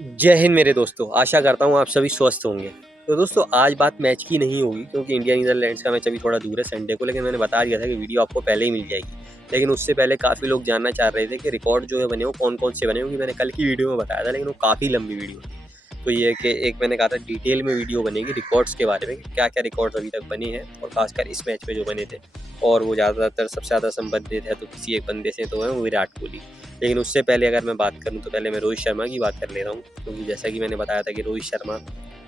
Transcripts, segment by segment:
जय हिंद मेरे दोस्तों, आशा करता हूँ आप सभी स्वस्थ होंगे। तो दोस्तों आज बात मैच की नहीं होगी क्योंकि इंडिया नीदरलैंड्स का मैच अभी थोड़ा दूर है संडे को, लेकिन मैंने बता दिया था कि वीडियो आपको पहले ही मिल जाएगी। लेकिन उससे पहले काफ़ी लोग जानना चाह रहे थे कि रिकॉर्ड जो है बने वो कौन-कौन से बने, क्योंकि मैंने कल की वीडियो में बताया था, लेकिन वो काफ़ी लंबी वीडियो थी। तो ये है कि एक मैंने कहा था डिटेल में वीडियो बनेगी रिकॉर्ड्स के बारे में कि क्या-क्या रिकॉर्ड्स अभी तक बने हैं और ख़ासकर इस मैच में जो बने थे। और वो ज़्यादातर सबसे ज़्यादा संबंधित है तो किसी एक बंदे से, तो है वो विराट कोहली। लेकिन उससे पहले अगर मैं बात करूँ तो पहले मैं रोहित शर्मा की बात कर ले रहा हूँ, क्योंकि जैसा कि मैंने बताया था कि रोहित शर्मा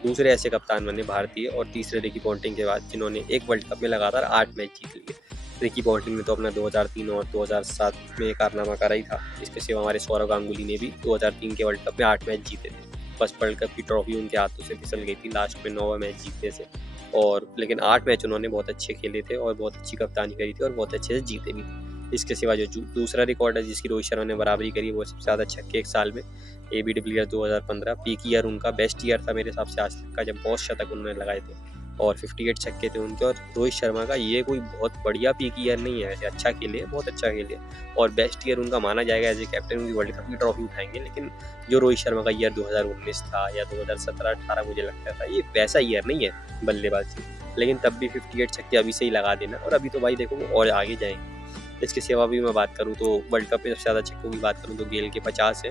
दूसरे ऐसे कप्तान बने भारतीय और तीसरे रिकी पॉन्टिंग के बाद जिन्होंने एक वर्ल्ड कप में लगातार 8 मैच जीत लिए। रिकी पॉन्टिंग ने तो अपना 2003 और 2007 में कारनामा करा ही था। इसके सिवा हमारे सौरव गांगुली ने भी 2003 के वर्ल्ड कप में 8 मैच जीते थे। बस वर्ल्ड कप की ट्रॉफी उनके हाथों से फिसल गई थी लास्ट में 9वां मैच जीतने से। और लेकिन 8 मैच उन्होंने बहुत अच्छे खेले थे और बहुत अच्छी कप्तानी करी थी और बहुत अच्छे से जीते भी थे। इसके सिवा जो दूसरा रिकॉर्ड है जिसकी रोहित शर्मा ने बराबरी करी, वो सबसे ज़्यादा छक्के एक साल में, एबी डिविलियर्स 2015 पीक ईयर उनका बेस्ट ईयर था मेरे हिसाब से आज तक का, जब बहुत शतक उन्होंने लगाए थे और 58 छक्के थे उनके। और रोहित शर्मा का ये कोई बहुत बढ़िया पीक ईयर नहीं है, वैसे अच्छा खेले, बहुत अच्छा खेले और बेस्ट ईयर उनका माना जाएगा एज ए कैप्टन, उनकी वर्ल्ड कप की ट्रॉफी उठाएंगे। लेकिन जो रोहित शर्मा का ईयर 2019 था या 2017-18 मुझे लगता था, ये वैसा ईयर नहीं है बल्लेबाजी। लेकिन तब भी 58 छक्के अभी से ही लगा देना, और अभी तो भाई देखो वो और आगे जाएंगे। इसके सिवा भी मैं बात करूँ तो वर्ल्ड कप में सबसे ज़्यादा छक्कों की बात करूँ तो गेल के 50 है,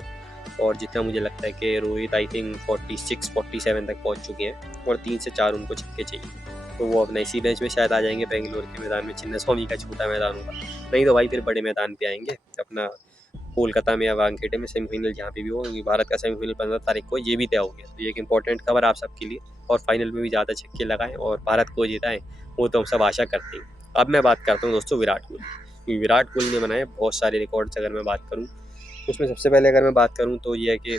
और जितना मुझे लगता है कि रोहित आई थिंक 46-47 तक पहुँच चुके हैं और 3 से 4 उनको छक्के चाहिए। तो वो अपना इसी मैच में शायद आ जाएंगे बेंगलोर के मैदान में, चिन्ना स्वामी का छोटा मैदान होगा। नहीं तो भाई फिर बड़े मैदान पे आएंगे अपना कोलकाता में या वानखेड़े में सेमीफाइनल जहाँ पे भी हो, क्योंकि भारत का सेमीफाइनल 15 तारीख को ये भी तय हो गया। तो ये एक इंपॉर्टेंट खबर आप सबके लिए, और फाइनल में भी ज़्यादा छक्के लगाएं और भारत को जिताएं, वो तो हम सब आशा करते हैं। अब मैं बात करता हूँ दोस्तों विराट कोहली। विराट कोहली ने बनाए बहुत सारे रिकॉर्ड्स, अगर मैं बात करूँ उसमें सबसे पहले अगर मैं बात करूँ तो ये है कि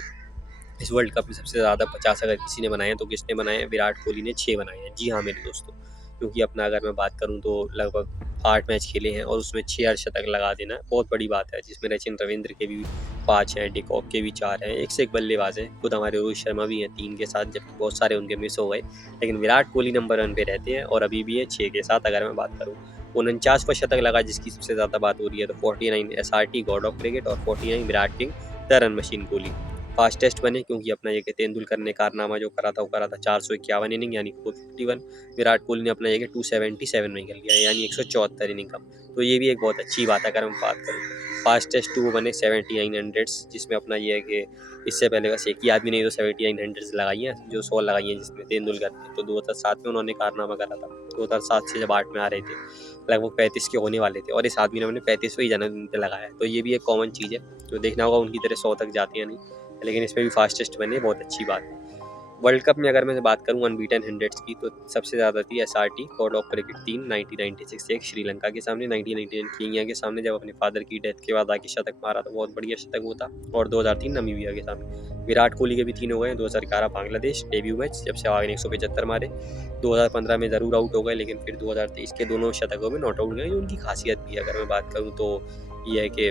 इस वर्ल्ड कप में सबसे ज़्यादा 50 अगर किसी ने बनाए हैं तो किसने बनाए हैं? विराट कोहली ने 6 बनाए हैं। जी हाँ मेरे दोस्तों, क्योंकि अपना अगर मैं बात करूँ तो लगभग 8 मैच खेले हैं और उसमें 6 अर्धशतक लगा देना बहुत बड़ी बात है, जिसमें सचिन रविंद्र के भी 5 हैं, डिकॉक के भी 4 हैं, एक से एक बल्लेबाज हैं। खुद हमारे रोहित शर्मा भी हैं 3 के साथ, जबकि बहुत सारे उनके मिस हो गए। लेकिन विराट कोहली नंबर 1 पे रहते हैं और अभी भी है 6 के साथ। अगर मैं बात करूँ 49वां शतक लगा जिसकी सबसे ज़्यादा बात हो रही है, तो 49 एसआरटी गॉड ऑफ क्रिकेट और 49 Virat king the run machine Kohli. Fastest बने क्योंकि अपना ये कि तेंदुलकर ने कारनामा जो करा था वो करा था 451 इनिंग यानी 451। विराट कोहली ने अपना ये कि 277 में कर लिया यानी 174 इनिंग का। तो ये भी एक बहुत अच्छी बात है अगर हम बात करें। फास्टेस्ट टू बने 79 हंड्रेड्स, जिसमें अपना ये है कि इससे पहले बस एक ही आदमी ने तो 79 हंड्रेड्स लगाई हैं, जो 100 लगाई हैं जिसमें तेंदुलकर ने। तो 2007 में उन्होंने कारनामा करा था, 2007 से जब 8 में आ रहे थे लगभग 35 के होने वाले थे, और इस आदमी ने अपने 35वें जन्मदिन पर लगाया। तो ये भी एक कॉमन चीज़ है, तो देखना होगा उनकी तरह 100 तक जाती है नहीं, लेकिन इसमें भी फास्टेस्ट बने, बहुत अच्छी बात है। वर्ल्ड कप में अगर मैं बात करूँ अनबीटन हंड्रेड्स की, तो सबसे ज़्यादा थी एसआरटी गॉड ऑफ क्रिकेट 3 1996 एक श्रीलंका के सामने, 1999 केन्या के सामने जब अपने फादर की डेथ के बाद आके शतक मारा था, बहुत बढ़िया शतक वो था, और 2003 नमीबिया के सामने। विराट कोहली के भी 3 हो गए, 2011 बांग्लादेश डेब्यू मैच जब सहवाग ने 175 मारे, 2015 में ज़रूर आउट हो गए लेकिन फिर 2023 के दोनों शतकों में नॉट आउट गए। उनकी खासियत भी है अगर मैं बात करूँ तो ये है कि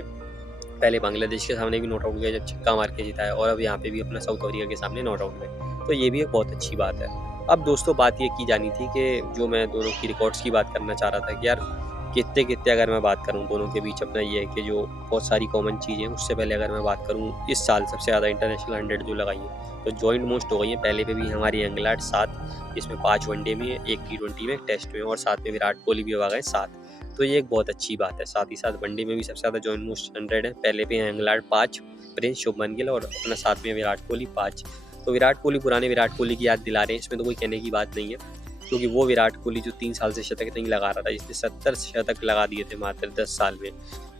पहले बांग्लादेश के सामने भी नॉट आउट गए जब छक्का मार के जिताया, और अब यहाँ पे भी अपना साउथ अफ्रीका के सामने नॉट आउट गए। तो ये भी एक बहुत अच्छी बात है। अब दोस्तों बात ये की जानी थी कि जो मैं दोनों की रिकॉर्ड्स की बात करना चाह रहा था कि यार कितने कितने अगर मैं बात करूँ दोनों के बीच अपना ये है कि जो बहुत सारी कॉमन चीज़ें हैं। उससे पहले अगर मैं बात करूँ इस साल सबसे ज़्यादा इंटरनेशनल 100 जो लगाई है तो जॉइंट मोस्ट हो गई है। पहले पे भी हमारी इंग्लैंड 7, जिसमें 5 वनडे में, 1 T20 में, एक टेस्ट में, और साथ में विराट कोहली भी आ गए 7। तो ये एक बहुत अच्छी बात है। साथ ही साथ वनडे में भी सबसे ज़्यादा जॉइंट मोस्ट 100 है। पहले पे हैं इंग्लैंड 5, प्रिंस, शुभमन गिल, और अपना साथ में विराट कोहली 5। तो विराट कोहली पुराने विराट कोहली की याद दिला रहे हैं, इसमें तो कोई कहने की बात नहीं है, क्योंकि वो विराट कोहली जो 3 साल से शतक नहीं लगा रहा था, जिसने 70 शतक लगा दिए थे मात्र 10 साल में।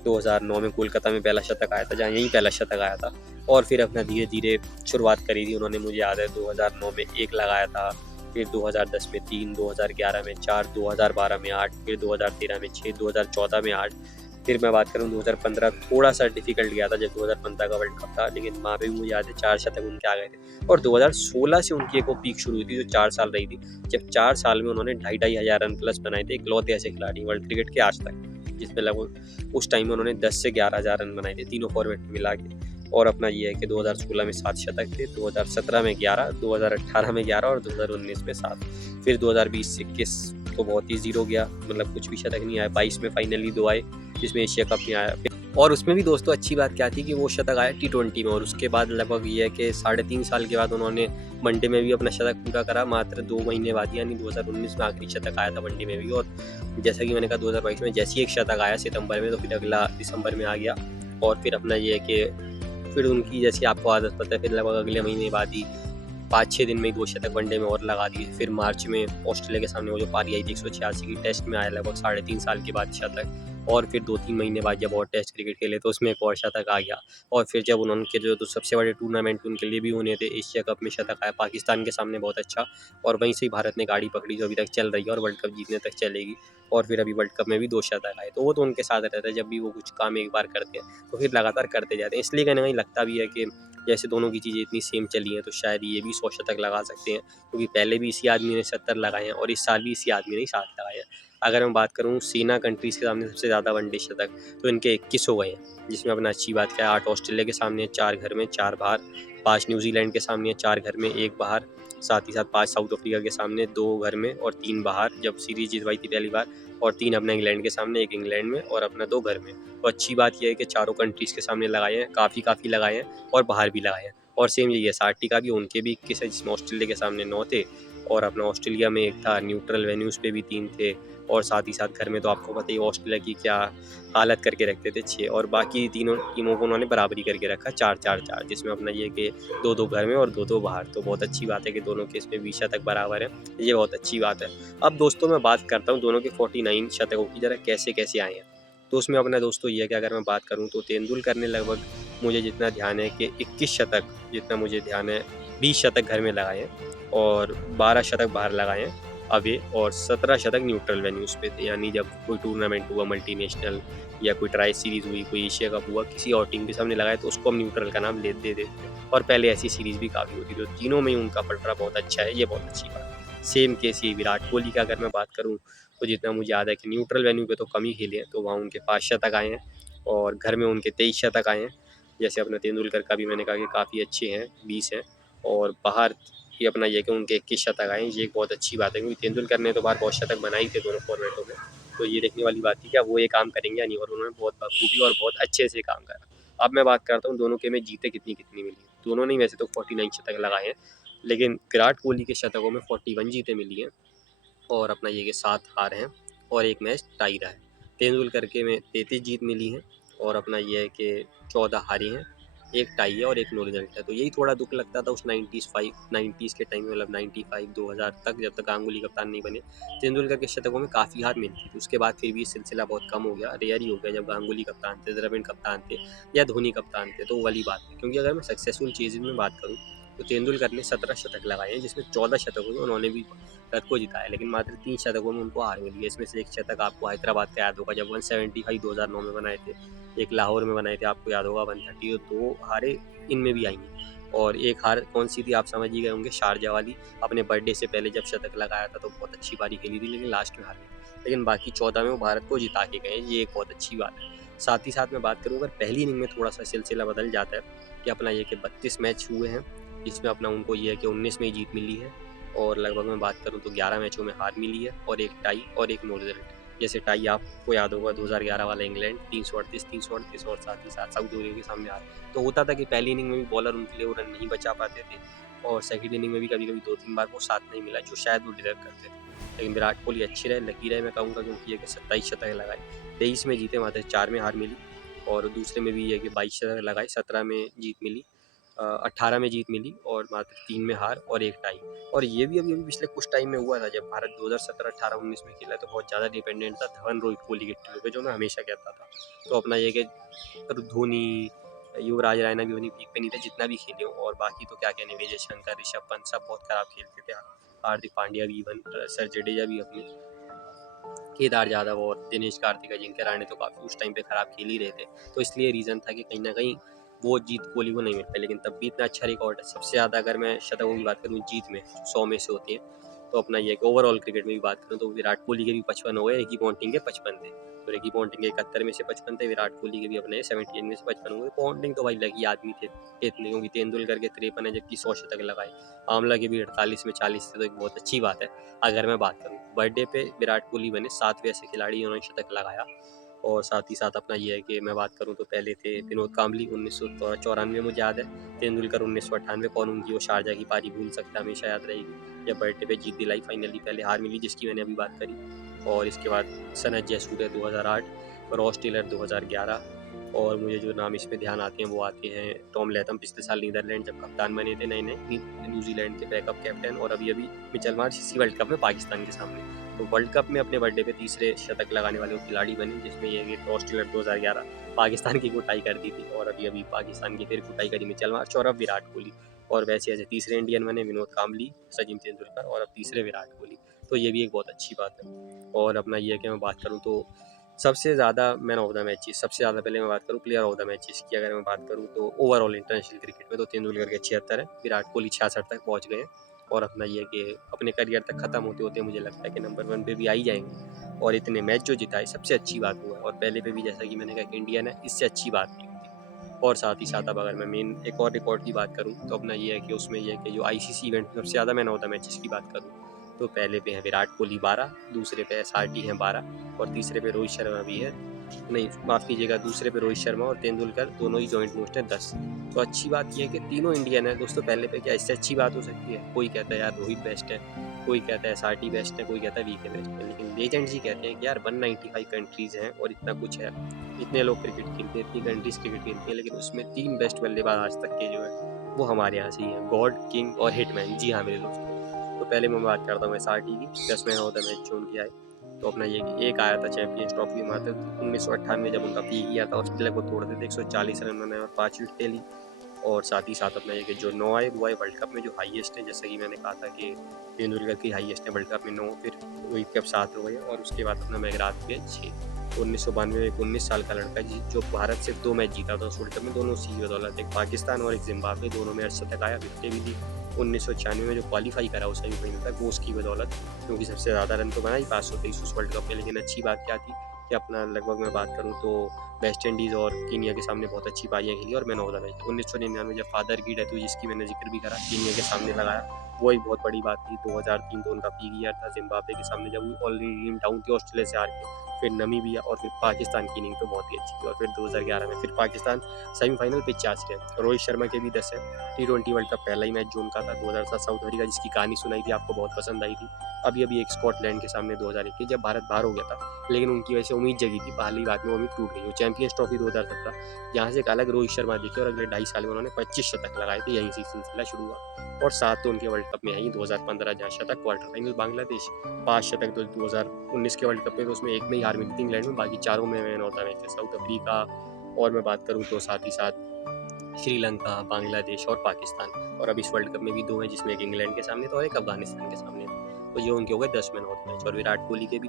2009 में कोलकाता में पहला शतक आया था, जहाँ यहीं पहला शतक आया था, और फिर अपना धीरे धीरे शुरुआत करी थी उन्होंने। मुझे याद है 2009 में 1 लगाया था, फिर 2010 में 3, 2011 में 4, 2012 में 8, फिर 2013 में 6, 2014 में 8। फिर मैं बात करूँ 2015 थोड़ा सा डिफिकल्ट गया था जब 2015 का वर्ल्ड कप था, लेकिन वहाँ पे भी मुझे याद है 4 शतक उनके आ गए थे। और 2016 से उनकी एक वो पीक शुरू हुई थी जो 4 साल रही थी, जब 4 साल में उन्होंने 2,500 हज़ार रन प्लस बनाए थे, इकलौते ऐसे खिलाड़ी वर्ल्ड क्रिकेट के आज तक, जिसमें लगभग उस टाइम में उन्होंने 10 से 11 हज़ार रन बनाए थे तीनों फॉर्मेट में मिला के। और अपना ये है कि 2016 में 7 शतक थे, 2017 में 11, 2018 में 11 और 2019 में 7। फिर 2020-21 तो बहुत ही ज़ीरो गया, मतलब कुछ भी शतक नहीं आया। 22 में फाइनली 2 आए जिसमें एशिया कप नहीं आया, और उसमें भी दोस्तों अच्छी बात क्या थी कि वो शतक आया T20 में, और उसके बाद लगभग ये है कि 3.5 साल के बाद उन्होंने वनडे में भी अपना शतक पूरा करा, मात्र 2 महीने बाद, यानी 2019 में आखिरी शतक आया था वनडे में भी। और जैसा कि मैंने कहा 2022 में जैसे ही एक शतक आया सितंबर में, तो फिर अगला दिसंबर में आ गया। और फिर अपना ये है कि फिर उनकी जैसी आपको आदत पता है, फिर लगभग अगले महीने बाद ही 5-6 दिन में ही 2 शतक वनडे में और लगा दिए। फिर मार्च में ऑस्ट्रेलिया के सामने वो जो पारी आई थी 186 की, टेस्ट में आया लगभग 3.5 साल के बाद शतक। और फिर 2-3 महीने बाद जब और टेस्ट क्रिकेट खेले तो उसमें एक और शतक आ गया। और फिर जब उनके जो सबसे बड़े टूर्नामेंट उनके लिए भी होने थे, एशिया कप में शतक आया पाकिस्तान के सामने बहुत अच्छा, और वहीं से ही भारत ने गाड़ी पकड़ी जो अभी तक चल रही है और वर्ल्ड कप जीतने तक चलेगी। और फिर अभी वर्ल्ड कप में भी 2 शतक आए, तो वो तो उनके साथ रहता है, जब भी वो कुछ काम एक बार करते हैं तो फिर लगातार करते जाते हैं। इसलिए कहीं ना कहीं लगता भी है कि जैसे दोनों की चीज़ें इतनी सेम चली हैं तो शायद ये भी 100 शतक लगा सकते हैं, क्योंकि पहले भी इसी आदमी ने 70 लगाए हैं और इस साल भी इसी आदमी ने 60 लगाए हैं। अगर मैं बात करूँ सेना कंट्रीज़ के सामने सबसे ज़्यादा वनडे शतक, तो इनके 21 हो गए हैं, जिसमें अपना अच्छी बात क्या है 8 ऑस्ट्रेलिया के सामने, 4 घर में 4 बाहर, 5 न्यूजीलैंड के सामने, 4 घर में 1 बाहर, साथ ही साथ 5 साउथ अफ्रीका के सामने, 2 घर में और 3 बाहर जब सीरीज़ जितवाई थी पहली बार, और 3 अपना इंग्लैंड के सामने, 1 इंग्लैंड में और अपना 2 घर में। तो अच्छी बात यह है कि चारों कंट्रीज़ के सामने लगाए हैं, काफ़ी लगाए हैं और बाहर भी लगाए हैं। और सेम यही है 60 का भी, उनके भी 21 है, जिसमें ऑस्ट्रेलिया के सामने 9 थे और अपना ऑस्ट्रेलिया में 1 था, न्यूट्रल वेन्यूज़ पे भी 3 थे, और साथ ही साथ घर में तो आपको पता ही ऑस्ट्रेलिया की क्या हालत करके रखते थे 6, और बाकी तीनों टीमों को उन्होंने बराबरी करके रखा 4-4-4, जिसमें अपना ये कि 2-2 घर में और 2-2 बाहर। तो बहुत अच्छी बात है कि दोनों के इसमें 20 शतक बराबर है, ये बहुत अच्छी बात है। अब दोस्तों मैं बात करता हूँ दोनों के 49 शतकों की, ज़रा कैसे-कैसे आए हैं। तो उसमें अपना दोस्तों ये है कि अगर मैं बात करूँ तो तेंदुलकर ने लगभग, मुझे जितना ध्यान है कि 21 शतक, जितना मुझे ध्यान है 20 शतक घर में लगाए हैं और 12 शतक बाहर लगाए हैं अवे, और 17 शतक न्यूट्रल वेन्यूज़ पे थे, यानी जब कोई टूर्नामेंट हुआ मल्टीनेशनल या कोई ट्राई सीरीज़ हुई, कोई एशिया कप हुआ, किसी और टीम के सामने लगाए तो उसको हम न्यूट्रल का नाम दे देते थे, और पहले ऐसी सीरीज़ भी काफ़ी होती थी, तो तीनों में ही उनका पलड़ा बहुत अच्छा है, ये बहुत अच्छी बात है। सेम केस ये विराट कोहली का अगर मैं बात करूँ तो जितना मुझे याद है कि न्यूट्रल वेन्यू पे तो कम ही खेले हैं, तो वहाँ उनके 5 शतक आए हैं और घर में उनके 23 शतक आए हैं। जैसे अपने तेंदुलकर का भी मैंने कहा कि काफ़ी अच्छे हैं, 20 हैं, और बाहर ये अपना ये कि उनके 21 शतक आए हैं, ये एक बहुत अच्छी बात है, क्योंकि तेंदुलकर ने तो बाहर बहुत शतक बनाए थे दोनों फॉर्मेटों में, तो ये देखने वाली बात थी क्या वो ये काम करेंगे या नहीं, और उन्होंने बहुत बखूबी और बहुत अच्छे से काम करा। अब मैं बात करता हूँ दोनों के में जीते कितनी मिली है। दोनों ने वैसे तो 49 शतक लगाए हैं, लेकिन विराट कोहली के शतकों में 41 जीतें मिली हैं और अपना ये कि 7 हार हैं और 1 मैच टाई रहा है। तेंदुलकर के में 33 जीत मिली है और अपना ये है कि 14 हारे हैं, 1 टाई है और 1 नो रिजल्ट है। तो यही थोड़ा दुःख लगता था उस 90s के टाइम में, मतलब 95 2000 तक, जब तक गांगुली कप्तान नहीं बने। तेंदुलकर के शतकों में काफ़ी हार मिलती थी, उसके बाद फिर भी सिलसिला बहुत कम हो गया, रेयर ही हो गया जब गांगुली कप्तान थे, द्रविड़ कप्तान थे या धोनी कप्तान थे, तो वो वाली बात है। क्योंकि अगर मैं सक्सेसफुल चीज़ में बात करूँ तो तेंदुलकर ने 17 शतक लगाए हैं, जिसमें 14 शतकों में उन्होंने भी रथ को जिताया, लेकिन मात्र 3 शतकों में उनको हार मिली है। इसमें से एक शतक आपको हैदराबाद का याद होगा जब 175 2009 में बनाए थे, एक लाहौर में बनाए थे आपको याद होगा 130, तो 2 हारें इनमें भी आई हैं। और एक हार कौन सी थी आप समझ ही गए होंगे, शारजाह वाली, अपने बर्थडे से पहले जब शतक लगाया था तो बहुत अच्छी पारी खेली थी, लेकिन लास्ट में हार गई, लेकिन बाकी 14 में वो भारत को जिता के गए, ये एक बहुत अच्छी बात है। साथ ही साथ मैं बात करूँ अगर पहली इनिंग में थोड़ा सा सिलसिला बदल जाता है कि अपना ये कि 32 मैच हुए हैं, जिसमें अपना उनको ये है कि 19 में ही जीत मिली है, और लगभग मैं बात करूँ तो 11 मैचों में हार मिली है और 1 टाई और 1 नो रिजल्ट। जैसे टाई आपको याद होगा 2011 वाला इंग्लैंड 338 और साथ ही साथ साउथ अफ्रीका के सामने हार। तो होता था कि पहली इनिंग में भी बॉलर उनके लिए वो रन नहीं बचा पाते थे, और सेकंड इनिंग में भी कभी-कभी 2-3 बार वो साथ नहीं मिला जो शायद वो डिजर्व करते थे। लेकिन विराट कोहली अच्छे रहे, लकी रहे मैं कहूँगा, क्योंकि ये कि 27 शतक लगाए, 23 में जीते, मात्र 4 में हार मिली, और दूसरे में भी ये कि 22 शतक लगाए, 17 में जीत मिली, 18 में जीत मिली और मात्र 3 में हार और 1 टाई। और ये भी अभी पिछले कुछ टाइम में हुआ था जब भारत 2017, 18, 19 में खेला तो बहुत ज़्यादा डिपेंडेंट था धवन रोहित कोहली के टीम पे, जो मैं हमेशा कहता था। तो अपना ये कि धोनी, युवराज रायना भी उन्हीं पीक पे नहीं थे जितना भी खेले हों, और बाकी तो क्या कहने, विजय शंकर, ऋषभ पंत सब बहुत खराब खेलते थे, हार्दिक पांड्या भी, इवन सर जडेजा भी अपनी, केदार जाधव और दिनेश कार्तिक, अजिंक्य रहाणे तो काफ़ी उस टाइम पे खराब खेल ही रहे थे। तो इसलिए रीज़न था कि कहीं ना कहीं वो जीत कोहली को नहीं मिल पाई, लेकिन तब भी इतना अच्छा रिकॉर्ड है। सबसे ज़्यादा अगर मैं शतकों की बात करूँ जीत में 100 में से होती है, तो अपना ये ओवरऑल क्रिकेट में भी बात करूँ तो विराट कोहली के भी 55 हो गए, रिकी पॉन्टिंग के 55 थे। तो रिकी पॉन्टिंग के 71 में से 55 थे, विराट कोहली के भी अपने 78 में से 55 हुए। पॉन्टिंग तो भाई लकी आदमी थे इतने, क्योंकि तेंदुलकर के 53 है जबकि 100 शतक लगाए, आमला के भी 48 में 40 थे, तो एक बहुत अच्छी बात है। अगर मैं बात करूँ बर्थडे पे विराट कोहली बने 7वें ऐसे खिलाड़ी जिन्होंने शतक लगाया, और साथ ही साथ अपना ये है कि मैं बात करूँ तो पहले थे विनोद कांबली 1994 मुझे याद है, तेंदुलकर 1998, कौन उनकी वो शारजा की पारी भूल सकता है, हमेशा याद रहेगी। जब बर्थडे पे जीत दिलाई फाइनली, पहले हार मिली जिसकी मैंने अभी बात करी। और इसके बाद सनत जयसूर्या 2008, रॉस टेलर 2011, और मुझे जो नाम इसमें ध्यान आते हैं वो आते हैं टॉम लैथम, पिछले साल नीदरलैंड जब कप्तान बने थे नए नए, न्यूजीलैंड के बैकअप कैप्टन, और अभी अभी मिचेल मार्श इसी वर्ल्ड कप में पाकिस्तान के सामने। तो वर्ल्ड कप में अपने बर्थडे पे तीसरे शतक लगाने वाले वो खिलाड़ी बने, जिसमें ये रॉस टेलर 2011 पाकिस्तान की कुटाई कर दी थी, और अभी अभी पाकिस्तान की फिर कुटाई करी मिचेल मार्श, और अब विराट कोहली। और वैसे ऐसे तीसरे इंडियन बने विनोद कांबली, सचिन तेंदुलकर, और अब तीसरे विराट कोहली। तो ये भी एक बहुत अच्छी बात है। और अपना ये है कि मैं बात करूँ तो सबसे ज़्यादा मैन ऑफ द मैचेस, सबसे ज़्यादा पहले मैं बात करूँ प्लेयर ऑफ द मैचेस की, अगर मैं बात करूँ तो ओवरऑल इंटरनेशनल क्रिकेट में तो तेंदुलकर के 76 है, विराट कोहली 66 तक पहुँच गए हैं। और अपना ये कि अपने करियर तक ख़त्म होते होते मुझे लगता है कि नंबर 1 पे भी आ ही जाएंगे। और इतने मैच जो जिताए सबसे अच्छी बात हुआ है, और पहले पे भी जैसा कि मैंने कहा कि इंडियन है, इससे अच्छी बात नहीं होती। और साथ ही साथ अब अगर मैं मेन एक और रिकॉर्ड की बात करूँ तो अपना ये है कि उसमें यह है कि जो ICC इवेंट में सबसे ज़्यादा मैन ऑफ द मैचेस की बात करूँ तो पहले पे है विराट कोहली 12, दूसरे पे SRT हैं 12, और तीसरे पे रोहित शर्मा भी है, नहीं माफ़ कीजिएगा, दूसरे पे रोहित शर्मा और तेंदुलकर दोनों ही जॉइंट मोस्ट हैं 10। तो अच्छी बात ये है कि तीनों इंडियन है दोस्तों पहले पे, क्या इससे अच्छी बात हो सकती है? कोई कहता है यार रोहित बेस्ट है, कोई कहता है SRT बेस्ट है, कोई कहता है VK बेस्ट है, लेकिन लेजेंड जी कहते हैं कि यार 195 कंट्रीज़ हैं और इतना कुछ है, इतने लोग क्रिकेट खेलते हैं, इतनी कंट्रीज़ क्रिकेट खेलती हैं, लेकिन उसमें 3 बेस्ट बल्लेबाज आज तक के जो है वो हमारे यहाँ से ही हैं, गॉड, किंग और हिटमैन। जी हाँ मेरे दोस्तों। तो पहले मैं बात करता हूँ SRT की, 10 मैन ऑफ द मैच जो उनके आए। तो अपना ये कि एक आया था चैंपियंस ट्रॉफी में, मात्र 1998 जब उनका पीक किया था, ऑस्ट्रेलिया को तोड़ते थे, 140 रन बनाए और 5 विकेट ली। और साथ ही साथ अपना ये कि जो 9 आए वो आए वर्ल्ड कप में जो हाईएस्ट है, जैसा कि मैंने कहा था कि तेंदुलकर की हाईएस्ट है वर्ल्ड कप में 9, फिर रोहित के अब 7 हो गए, और उसके बाद अपना मैगराथ पे 6। तो 1992 में एक 19 साल का लड़का जो भारत सिर्फ 2 मैच जीता था उस वर्ल्ड कप में, दोनों उसी की बदौलत, एक पाकिस्तान और एक जिम्बाब्वे, दोनों में अर्धशतक आया, विकेटें भी दी। 1996 में जो क्वालीफाई करा उस सेमीफाइनल तक वो उसकी बदौलत, क्योंकि सबसे ज़्यादा रन तो बनाई 523 उस वर्ल्ड कप में। लेकिन अच्छी बात क्या थी कि अपना लगभग मैं बात करूँ तो वेस्ट इंडीज़ और कीनिया के सामने बहुत अच्छी पारियाँ खेली और मैन ऑफ द मैच। 1999 जब फादर की डेथ हुई जिसकी मैंने जिक्र भी करा, कीनिया के सामने लगाया, वो एक बहुत बड़ी बात थी। 2003 तो उनका पीक ईयर था, जिम्बाब्वे के सामने जब ऑलरेडी डाउन थी ऑस्ट्रेलिया से हार के, फिर नमीबिया और फिर पाकिस्तान की इनिंग तो बहुत ही अच्छी थी। और फिर 2011 में फिर पाकिस्तान सेमीफाइनल पे 50 रन। रोहित शर्मा के भी 10 है। T20 वर्ल्ड कप पहला ही मैच जो उनका था 2007 साउथ अफ्रीका, जिसकी कहानी सुनाई थी आपको, बहुत पसंद आई थी। अभी अभी एक स्कॉटलैंड के सामने 2021 जब भारत बाहर हो गया था, लेकिन उनकी वजह से उम्मीद जगी थी, पहली बात में वो उम्मीद टूट गई। वो चैंपियंस ट्रॉफी 2017 जहाँ से एक अलग रोहित शर्मा दिखे, और अगले 2.5 साल में उन्होंने 25 शतक लगाए थे, यहीं से सिलसिला शुरू हुआ। और 7 तो उनके वर्ल्ड कप में आई 2015 जहाँ शतक, क्वार्टर फाइनल बांग्लादेश, 5 शतक तो 2019 के वर्ल्ड कप में, तो उसमें एक में ही हार मिली थी इंग्लैंड में, बाकी चारों में मैन ऑफ द मैच थे, साउथ अफ्रीका। और मैं बात करूँ तो साथ ही साथ श्रीलंका, बांग्लादेश और पाकिस्तान। और अब इस वर्ल्ड कप में भी 2 हैं, जिसमें एक इंग्लैंड के सामने था और एक अफगानिस्तान के सामने था। तो ये उनके हो गए 10 मैन ऑफ द मैच। और विराट कोहली के भी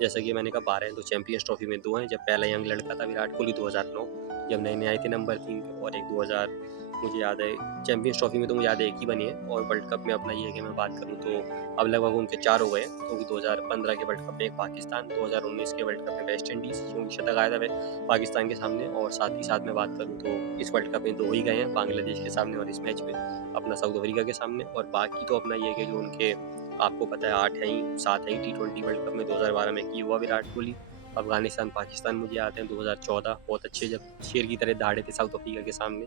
जैसा कि मैंने कहा 12 हैं, तो चैंपियंस ट्रॉफी में 2 हैं। जब पहला यंग लड़का था विराट कोहली 2009 जब नए नए आए थे नंबर 3 पे, और एक 2000 मुझे याद है चैंपियंस ट्रॉफी में तो मुझे याद है एक ही बनी है। और वर्ल्ड कप में अपना ये है कि मैं बात करूँ तो अब लगभग उनके 4 हो गए हैं, क्योंकि 2015 के वर्ल्ड कप में एक पाकिस्तान, 2019 के वर्ल्ड कप में वेस्ट इंडीज़ क्योंकि शतक आया था पाकिस्तान के सामने, और साथ ही साथ मैं बात करूँ तो इस वर्ल्ड कप में 2 ही गए हैं, बांग्लादेश के सामने और इस मैच में अपना साउथ अफ्रीका के सामने। और बाकी तो अपना ये है कि जो उनके आपको पता है 8 हैं ही, 7 हैं ही T20 वर्ल्ड कप में 2012 में की हुआ विराट कोहली। अफगानिस्तान पाकिस्तान मुझे याद है 2014 बहुत अच्छे जब शेर की तरह दहाड़े थे साउथ अफ्रीका के सामने।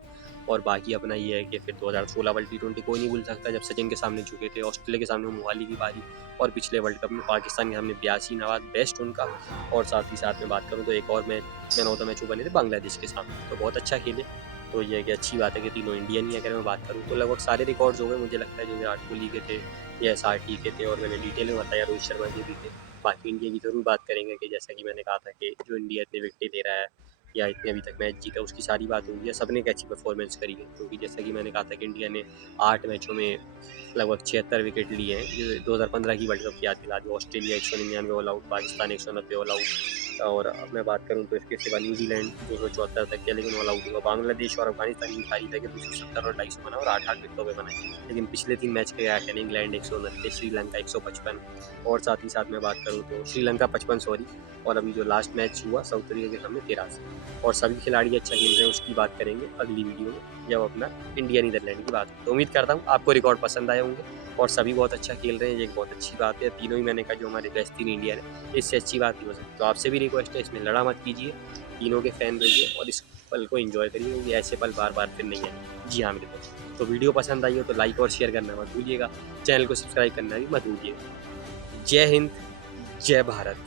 और बाकी अपना ये है कि फिर 2016 वर्ल्ड T20 कोई नहीं भूल सकता जब सचिन के सामने झुके थे, ऑस्ट्रेलिया के सामने मोहाली की बारी, और पिछले वर्ल्ड कप में पाकिस्तान के सामने 82 नवाज बेस्ट उनका। और साथ ही साथ में बात करूँ तो एक और मैन ऑफ द मैच बने थे बांग्लादेश के सामने, तो बहुत अच्छा खेले। तो ये है कि अच्छी बात है कि तीनों इंडियन ही, अगर मैं बात करूँ तो लगभग सारे रिकॉर्ड्स हो गए मुझे लगता है, जो विराट कोहली के थे या SRT के थे, और मैंने डिटेल में बताया रोहित शर्मा के भी थे। बाकी इंडिया की ज़रूर बात करेंगे कि जैसा कि मैंने कहा था कि जो इंडिया इतने विकेट ले रहा है या इतने अभी तक मैच जीता, उसकी सारी बात होगी या सबने एक अच्छी परफॉर्मेंस करी है, क्योंकि जैसा कि मैंने कहा था कि इंडिया ने 8 मैचों में लगभग 76 विकेट लिए हैं। ये 2015 की वर्ल्ड कप की याद दिला दी। Australia 199 all out, Pakistan 190 all out, और अब मैं बात करूँ तो इसके सिवा न्यूजीलैंड 274 तक किया लेकिन ऑल आउट हुआ। बांग्लादेश और अफगानिस्तान की तारीफ है कि 270 और 250 बना और 8-8 विकेटों पे बनाए, लेकिन पिछले 3 मैच के आखिर इंग्लैंड 129, श्रीलंका 155, और साथ ही साथ मैं बात करूँ तो श्रीलंका 55 सॉरी, और अभी जो लास्ट मैच हुआ साउथ अफ्रीका के सामने 83। और सभी खिलाड़ी अच्छा खेल रहे हैं, उसकी बात करेंगे अगली वीडियो में जब अपना इंडिया नीदरलैंड की बात हो। तो उम्मीद करता हूँ आपको रिकॉर्ड पसंद आए होंगे। और सभी बहुत अच्छा खेल रहे हैं, ये एक बहुत अच्छी बात है। तीनों ही मैंने कहा जो हमारे बेस्ट 3 इंडियन है, इससे अच्छी बात नहीं हो सकती। तो आपसे भी रिक्वेस्ट है, इसमें लड़ा मत कीजिए, तीनों के फैन रहिए और इस पल को एंजॉय करिए, क्योंकि ऐसे पल बार-बार फिर नहीं आएंगे। जी हाँ मेरे दोस्त, तो वीडियो पसंद आई हो तो लाइक और शेयर करना मत भूलिएगा, चैनल को सब्सक्राइब करना भी मत भूलिएगा। जय हिंद, जय भारत।